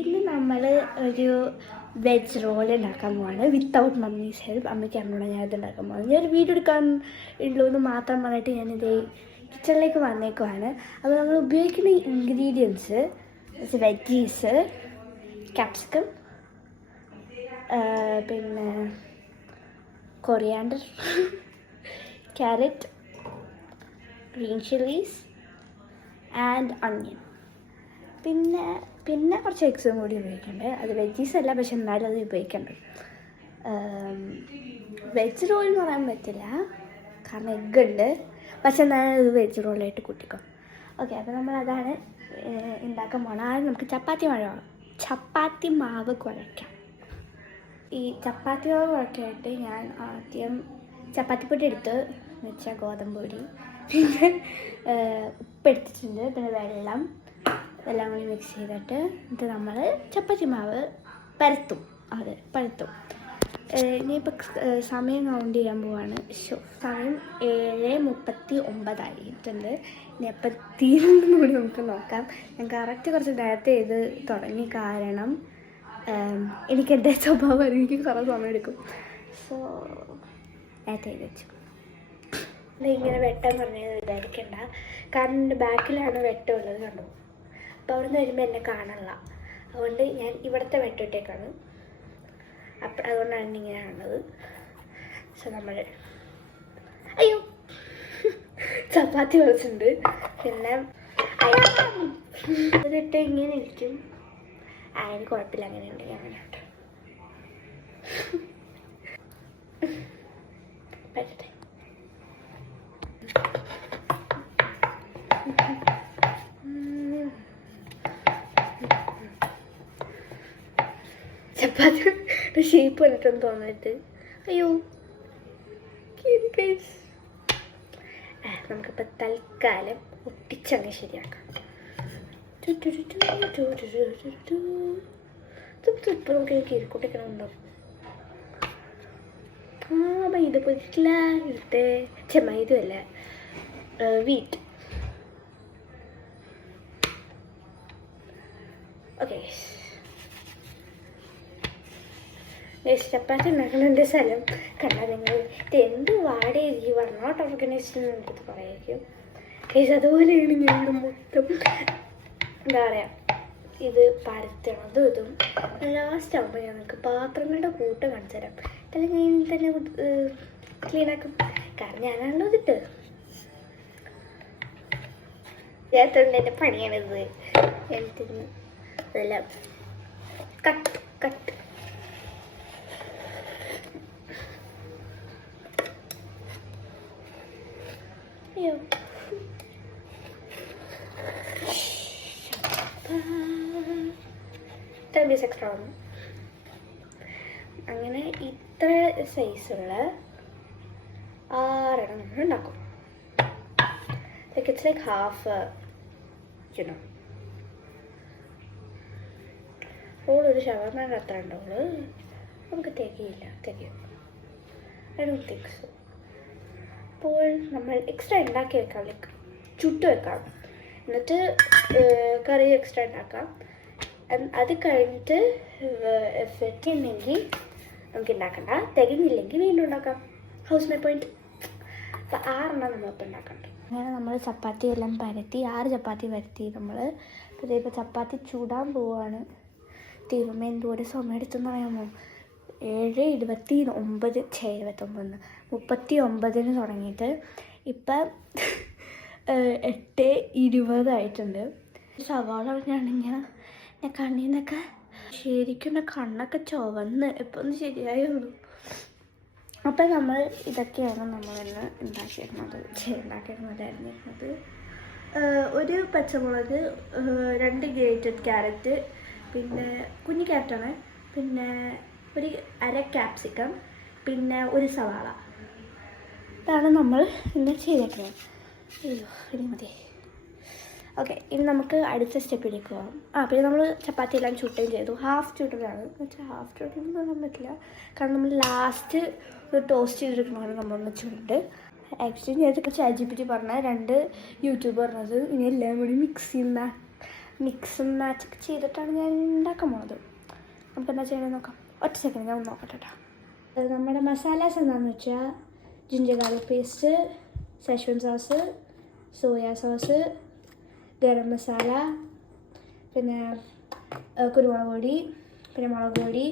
ഇന്ന് നമ്മൾ ഒരു വെജ് റോൾ ഉണ്ടാക്കാൻ പോവാണ് വിത്തൗട്ട് മമ്മീസ് ഹെൽപ്പ്. അമ്മയ്ക്ക് അമ്മയോട് ഞാൻ ഇത് ഉണ്ടാക്കാൻ പോവാണ്. ഞാനൊരു വീഡിയോ എടുക്കാൻ ഉള്ളൂ എന്ന് മാത്രം പറഞ്ഞിട്ട് ഞാനിത് കിച്ചണിലേക്ക് വന്നേക്കുവാണ്. അപ്പോൾ നമ്മൾ ഉപയോഗിക്കുന്ന ഇൻഗ്രീഡിയൻസ് വെജീസ്, ക്യാപ്സിക്കം, പിന്നെ coriander, carrot, green chillies and onion. പിന്നെ കുറച്ച് എഗ്സും കൂടി ഉപയോഗിക്കുന്നുണ്ട്. അത് വെജീസ് അല്ല, പക്ഷെ എന്നാലും അത് ഉപയോഗിക്കുന്നുണ്ട്. വെജ് റോൾ എന്ന് പറയാൻ പറ്റില്ല, കാരണം എഗ്ഗ് ഉണ്ട്. പക്ഷെ എന്നാലും അത് വെജ് റോളായിട്ട് കൂട്ടിക്കോ. ഓക്കെ, അപ്പോൾ നമ്മളതാണ് ഉണ്ടാക്കാൻ പോകണം. ആദ്യം നമുക്ക് ചപ്പാത്തി മാവ് കുഴയ്ക്കാം. ഈ ചപ്പാത്തി മാവ് കുഴക്കാനായിട്ട് ഞാൻ ആദ്യം ചപ്പാത്തിപ്പൊടി എടുത്ത് വെച്ചാൽ ഗോതമ്പ് പൊടി, പിന്നെ ഉപ്പെടുത്തിട്ടുണ്ട്, പിന്നെ വെള്ളം, ഇതെല്ലാം കൂടി മിക്സ് ചെയ്തിട്ട് ഇത് നമ്മൾ ചപ്പാത്തി മാവ് പരത്തും. ഇനിയിപ്പോൾ സമയം കൗണ്ട് ചെയ്യാൻ പോവാണ്. സമയം 7:39 ആയിട്ടുണ്ട്. ഇനി എപ്പോൾ തീരുന്നു കൂടി നമുക്ക് നോക്കാം. ഞാൻ കറക്റ്റ് കുറച്ച് നേരത്തെ ഇത് തുടങ്ങി, കാരണം എനിക്കെൻ്റെ സ്വഭാവം എനിക്ക് കുറേ സമയം എടുക്കും. സോ നേരത്തെ ഇത് വെച്ചു. ഇങ്ങനെ വെട്ടം പറഞ്ഞത് ഇതായിരിക്കണ്ട, കാരണം എൻ്റെ ബാക്കിലാണ് വെട്ടമുള്ളത്, കണ്ടു. അപ്പോൾ അവിടെ നിന്ന് വരുമ്പോൾ എന്നെ കാണാനില്ല, അതുകൊണ്ട് ഞാൻ ഇവിടുത്തെ വെട്ടിട്ടേക്കാണ്. അപ്പം അതുകൊണ്ടാണ് ഇങ്ങനെ കാണുന്നത്. സോ നമ്മൾ അയ്യോ ചപ്പാത്തി കുറച്ചുണ്ട്, പിന്നെ ഇതിട്ട് ഇങ്ങനെ ഇരിക്കും. അതിന് കുഴപ്പമില്ല, അങ്ങനെ ഉണ്ടെങ്കിൽ അങ്ങനെ ഉണ്ട്. പറ്റട്ടെ. ചപ്പാത്തി ഷേപ്പ് കണ്ടിട്ടൊന്ന് തോന്നിട്ട് അയ്യോ നമുക്കിപ്പോൾ തൽക്കാലം ഒട്ടിച്ചങ്ങ് ശരിയാക്കാം. ഇപ്പം നമുക്ക് കീറിക്കൊണ്ടിരിക്കണമുണ്ടോ? മൈദ പൊരിക്കില്ല, ഇട്ടേ മൈദയല്ല, വീറ്റ്. ഓക്കെ, ചപ്പാത്തി ഉണ്ടാക്കുന്നതിൻ്റെ സ്ഥലം കണ്ടാൽ നിങ്ങൾ ഇത് എന്ത് വാടേ ഈ നോട്ട് ഓർഗനൈസ്ഡ് എന്ന് എടുത്ത് പറയായിരിക്കും. കേസ് അതുപോലെയാണ് ഞാൻ മൊത്തം എന്താ പറയുക, ഇത് പരത്തണതും ഇതും. ലാസ്റ്റ് ആകുമ്പോൾ ഞാൻ നിങ്ങൾക്ക് പാത്രങ്ങളുടെ കൂട്ടം കാണിച്ചു തരാം. അല്ലെങ്കിൽ ഞാൻ തന്നെ ക്ലീനാക്കും, കാരണം ഞാനാണല്ലോ ഇതിട്ട് ചേർത്തുകൊണ്ട് എൻ്റെ പണിയാണിത്. എന്നിട്ട് അതെല്ലാം കട്ട് അയ്യോ ഇത്ര പീസ് എക്സ്ട്രാ വന്നു. അങ്ങനെ ഇത്ര സൈസുള്ള 6 നമ്മൾ ഉണ്ടാക്കും. ഇറ്റ്സ് ലൈക്ക് ഹാഫ് ഒരു ഷവർമ്മയുടെ അത്ര ഉണ്ടാവുള്ളൂ. നമുക്ക് തികയും. I don't think so. അപ്പോൾ നമ്മൾ എക്സ്ട്രാ ഉണ്ടാക്കി വെക്കാം, ലൈക്ക് ചുട്ട് വെക്കാം, എന്നിട്ട് കറി എക്സ്ട്രാ ഉണ്ടാക്കാം. അത് കഴിഞ്ഞിട്ട് വെക്കുന്നെങ്കിൽ നമുക്ക് ഉണ്ടാക്കണ്ട, തികഞ്ഞില്ലെങ്കിൽ വീണ്ടും ഉണ്ടാക്കാം. House my point. അപ്പോൾ 6 നമ്മളിപ്പോൾ ഉണ്ടാക്കണ്ട. അങ്ങനെ നമ്മൾ ചപ്പാത്തി എല്ലാം പരത്തി 6 ചപ്പാത്തി പരത്തി നമ്മൾ ഇപ്പോൾ ചപ്പാത്തി ചൂടാൻ പോവുകയാണ്. തീരുമ്പോൾ എന്തോരം സമയം എടുത്തെന്ന് പറയാമോ? 39 തുടങ്ങിയിട്ട് ഇപ്പം 8:20 ആയിട്ടുണ്ട്. സവാള പറഞ്ഞാണെങ്കിൽ ഞാൻ കണ്ണിൽ നിന്നൊക്കെ ശരിക്കും കണ്ണൊക്കെ ചുവന്ന് ഇപ്പം ഒന്ന് ശരിയായുള്ളൂ. അപ്പം നമ്മൾ ഇതൊക്കെയാണ് നമ്മളിന്ന് ഉണ്ടാക്കിയിരുന്നത്. ഒരു പച്ചമുളക്, 2 ഗ്രേറ്റഡ് ക്യാരറ്റ്, പിന്നെ കുഞ്ഞു ക്യാരറ്റാണ്, പിന്നെ ഒരു 1/2 ക്യാപ്സിക്കം, പിന്നെ ഒരു സവാള. ഇതാണ് നമ്മൾ ഇന്ന് ചെയ്തേക്കുന്നത്. അയ്യോ ഇനി മതി. ഓക്കെ, ഇനി നമുക്ക് അടുത്ത സ്റ്റെപ്പിലേക്ക് പോകാം. പിന്നെ നമ്മൾ ചപ്പാത്തി എല്ലാം ചുട്ടുകയും ചെയ്തു. ഹാഫ് ചുട്ടതാണ് ഹാഫ് ചുട്ടെന്ന് പറയാൻ പറ്റില്ല, കാരണം നമ്മൾ ലാസ്റ്റ് ഒരു ടോസ്റ്റ് ചെയ്തെടുക്കണമാണ് നമ്മളൊന്ന് ചുണ്ട്. ആക്ച്വലി ഞാൻ ഇപ്പോൾ ChatGPT പറഞ്ഞ 2 യൂട്യൂബ് പറഞ്ഞത് ഇനി എല്ലാം കൂടി മിക്സ് ചെയ്യുന്ന മിക്സും മാച്ചൊക്കെ ചെയ്തിട്ടാണ് ഞാൻ ഉണ്ടാക്കാൻ പോകുന്നത്. നമുക്ക് എന്താ ചെയ്യണമെന്ന് നോക്കാം. ഒറ്റ സെക്കൻഡ് ഞാൻ ഒന്ന് നോക്കട്ടെ കേട്ടോ. നമ്മുടെ മസാലാസ് എന്താണെന്ന് വെച്ചാൽ ginger garlic paste, schezwan sauce, soya sauce, garam masala, പിന്നെ കുരുമുളക് പൊടി, പിന്നെ മുളക് പൊടി,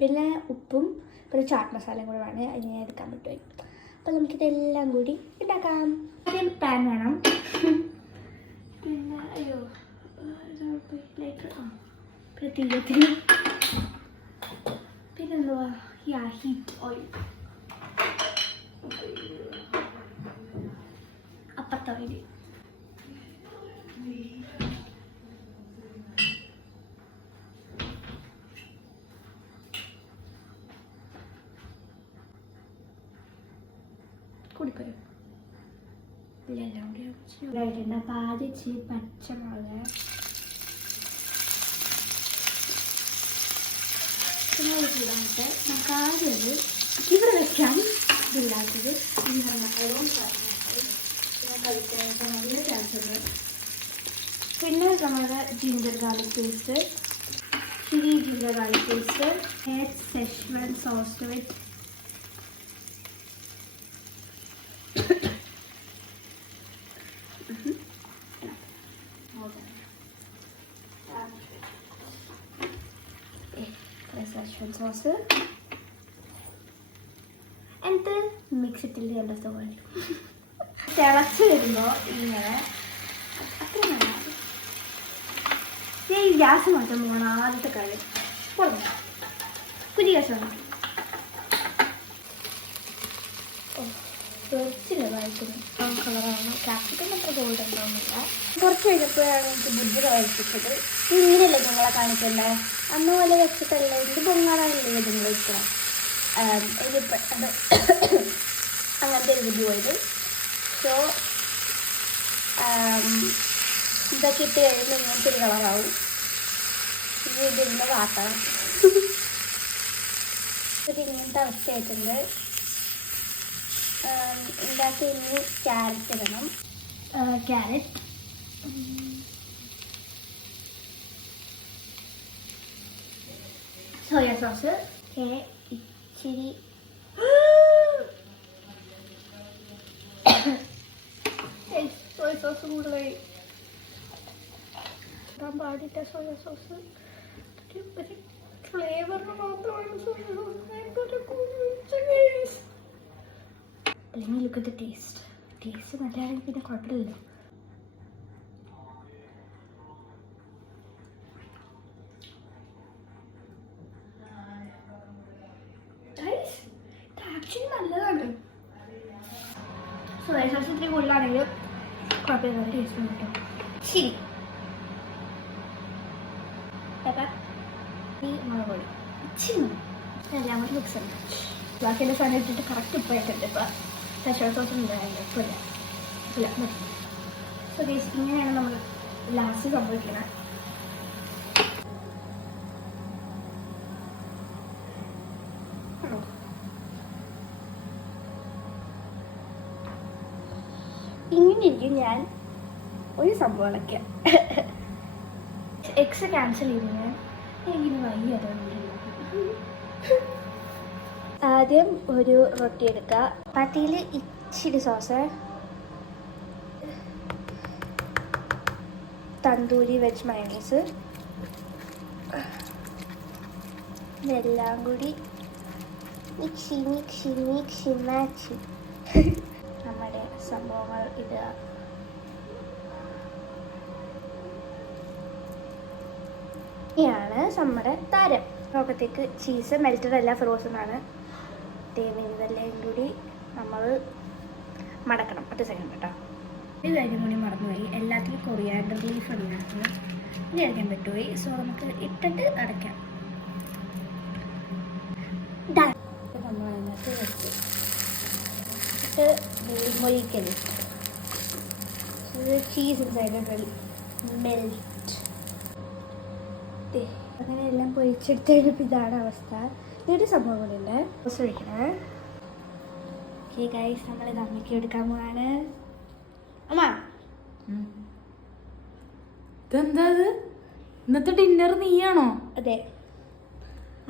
പിന്നെ ഉപ്പും പിന്നെ ചാട്ട് മസാലയും കൂടെ വേണേൽ അതിനെ എടുക്കാൻ പറ്റുമായി. അപ്പോൾ നമുക്കിതെല്ലാം കൂടി ഉണ്ടാക്കാം. ആദ്യം പാൻ വേണം. പിന്നെ അയ്യോ ലൈക്ക് പിന്നെ തീരത്തിന് പിന്നെ എന്തുവാ ഹീറ്റ് ഓയിൽ, അപ്പത്തെ ഓയിൽ, കൊടുക്കോ എല്ലാം കൂടി ഇതായിട്ടുണ്ട്. അപ്പോൾ ആദ്യം ഇച്ചിരി പച്ചമുളക് ചൂടായിട്ട് നമുക്ക് ആദ്യം ഇവിടെ വെക്കാം. ഇതില്ലാത്തത് നല്ല ചാൻസുണ്ട്. പിന്നെ നമ്മുടെ ginger garlic paste, chilli ginger garlic paste, schezwan sauce with schezwan sauce എന്നിട്ട് മിക്സ് ഇട്ട് ചെയ്യേണ്ടത് പോലെ തിളച്ച് വരുമ്പോൾ ഇങ്ങനെ അത്ര ഈ ഗ്യാസ് മാറ്റാൻ പോകണം. ആദ്യത്തെ കാര്യം പുതിയ ഗ്യാസ് വേണം. വെച്ചില്ലായിരുന്നു കളറാണ്. ക്യാപ്സിക്കം അത്ര ഗോൾഡ് എന്താണെന്നില്ല. കുറച്ച് കഴിഞ്ഞപ്പോഴാണ് എനിക്ക് ബുദ്ധി പ്രവർത്തിച്ചത്. ഇങ്ങനെയല്ലേ നിങ്ങളെ കാണിക്കണ്ടേ, അന്ന് പോലെ വെച്ചിട്ടല്ലേ ഇത് പൊങ്ങാറാണല്ലേ നിങ്ങൾ വെക്കണം. ഇതിപ്പോൾ അത് അങ്ങനത്തെ ഒരു ബുദ്ധി പോയത്. സോ ഇതൊക്കെ ഇട്ട് കഴിയുമ്പോൾ ഇങ്ങനത്തെ ഒരു കളറാവും. ഇതിൻ്റെ വാർത്തണം. ഇങ്ങനത്തെ അവസ്ഥയായിട്ടുണ്ട്. ഇതിനകത്ത് ഇനി ക്യാരറ്റ് ഇടണം. ക്യാരറ്റ്, സോയ സോസ്, ഇച്ചിരി സോയ സോസ് കൂടുതലായി ഇടാൻ പാടില്ല. സോയ സോസ് ഫ്ലേവറിന് മാത്രമാണ് സോയ സോസ്. അല്ലെങ്കിൽ ലുക്ക് അറ്റ് ദ ടേസ്റ്റ് നല്ലതാണെങ്കിൽ പിന്നെ കുഴപ്പമില്ലല്ലോ. ആക്ച്വലി നല്ലതാണ്. സോയ സോസ് ഇത്തിരി കൂടുതലാണെങ്കിൽ കുഴപ്പമില്ല, ടേസ്റ്റ് കിട്ടും. ശരി, ഈ മുളക് പൊടി ഇച്ചിരി എല്ലാം കൂടി മിക്സ് ഉണ്ട്. ബാക്കിയുള്ള സാധനം ഇട്ടിട്ട് കറക്റ്റ് ഉപ്പായിട്ടുണ്ട്. ഇപ്പോൾ സെഷ്വൻ സോസ് ഉണ്ടായിരുന്നു. ഇല്ല മതി. സോ ഗൈസ്, ഇങ്ങനെയാണ് നമ്മൾ ലാസ്റ്റ് സംഭവിക്കുന്നത്. ഇങ്ങനെയിരിക്കും ഞാൻ ഒരു സംഭവങ്ങളൊക്കെ എക്സ് ക്യാൻസൽ ചെയ്ത് ഞാൻ എനിക്കിന് വയ്യ. ആദ്യം ഒരു റൊട്ടി എടുക്കുക. പത്തിയിൽ ഇച്ചിരി സോസ്, തന്തൂരി വെജ് മയോണൈസ്, ഇതെല്ലാം കൂടി മിക്സി മാച്ചി നമ്മുടെ സംഭവങ്ങൾ ഇടുക. ഇതാണ് നമ്മുടെ താരം. ലോകത്തേക്ക് ചീസ് മെൽറ്റഡ് അല്ല, ഫ്രോസൺ ആണ്. ഇതെല്ലാം കൂടി നമ്മൾ മടക്കണം. ഒറ്റ സെക്കൻഡ് കേട്ടോ. ഇത് കാര്യം കൂടി മറന്നുപോയി. എല്ലാത്തിനും കൊറിയാൻഡർ ലീഫ് ഉണ്ടാക്കണം. ഇത് കഴിക്കാൻ പറ്റുപോയി. സോ നമുക്ക് ഇട്ടിട്ട് അടയ്ക്കാം. നമ്മൾ അതിനകത്ത് വെച്ച് ഇട്ട് മൊഴിക്കല്. Cheese inside melt. അങ്ങനെ എല്ലാം പൊരിച്ചെടുത്ത് കഴിഞ്ഞപ്പോൾ ഇതാണ് അവസ്ഥ. ഇതൊരു സംഭവം കൂടി ഉണ്ട്. സോസ് ഒഴിക്കണേ. ഓക്കെ ഗൈസ്, നമ്മളിത് അമ്മയ്ക്ക് എടുക്കാൻ പോവാണ്. അമ്മ ഇതെന്താ ഇത്? ഇന്നത്തെ ഡിന്നർ നീയാണോ? അതെ.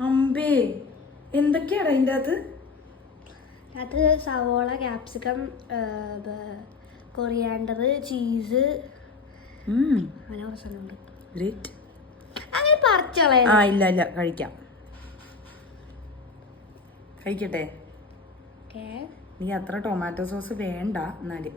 അമ്പേ, എന്തൊക്കെയാണ് അതിൻ്റെ അകത്ത്? അത് സവോള, ക്യാപ്സിക്കം, കൊറിയാണ്ടർ, ചീസ്, അങ്ങനെ കുറച്ചുണ്ട്. ഗ്രേറ്റ്. അങ്ങനെ പറിച്ചോളെ. ആ ഇല്ല ഇല്ല, കഴിക്കാം. കഴിക്കട്ടെ? നീ അത്ര ടൊമാറ്റോ സോസ് വേണ്ട എന്നാല്.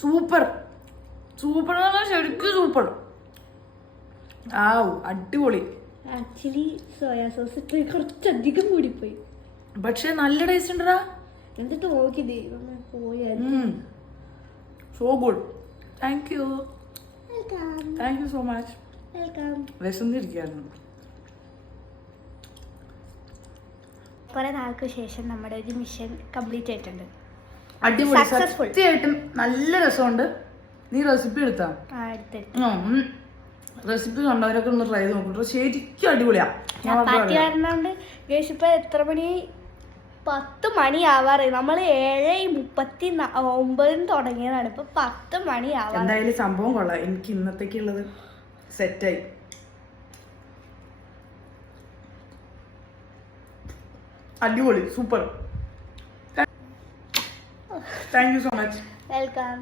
സൂപ്പർ സൂപ്പർ, ശരിക്കും സൂപ്പർ. ആവു, അടിപൊളി. ആക്ച്വലി സോയാ സോസ് ഇട്ട് കുറച്ചധികം കൂടിപ്പോയി, പക്ഷെ നല്ല ടേസ്റ്റ് ഉണ്ടടാ. എന്നിട്ട് നോക്കി പോയി. So good. Thank you, welcome. Thank you so much. Welcome. വിശന്നിരിക്കായിരുന്നു. കുറെ നാൾക്ക് ശേഷം നമ്മുടെ ഒരു മിഷൻ കംപ്ലീറ്റ് ആയിട്ടുണ്ട്. അടിപൊളി, Successful. സത്യമായിട്ടും നല്ല രസമുണ്ട്. നീ റെസിപ്പി എടുത്താ? റെസിപ്പി കണ്ടവരൊക്കെ ഒന്ന് ട്രൈ ചെയ്ത് നോക്കട്ടോ, ശരിക്കും അടിപൊളിയാ. ചപ്പാത്തി വരണോണ്ട് ഇപ്പൊ എത്ര മണി? 10 മണി ആവാറായി. നമ്മൾ 7:39 തുടങ്ങിയതാണ്, ഇപ്പൊ 10 മണി ആവാറ്. എന്തായാലും സംഭവം കൊള്ളാം. എനിക്ക് ഇന്നത്തേക്കുള്ളത് സെറ്റായി. അടിപൊളി, super. Thank you so much. Welcome.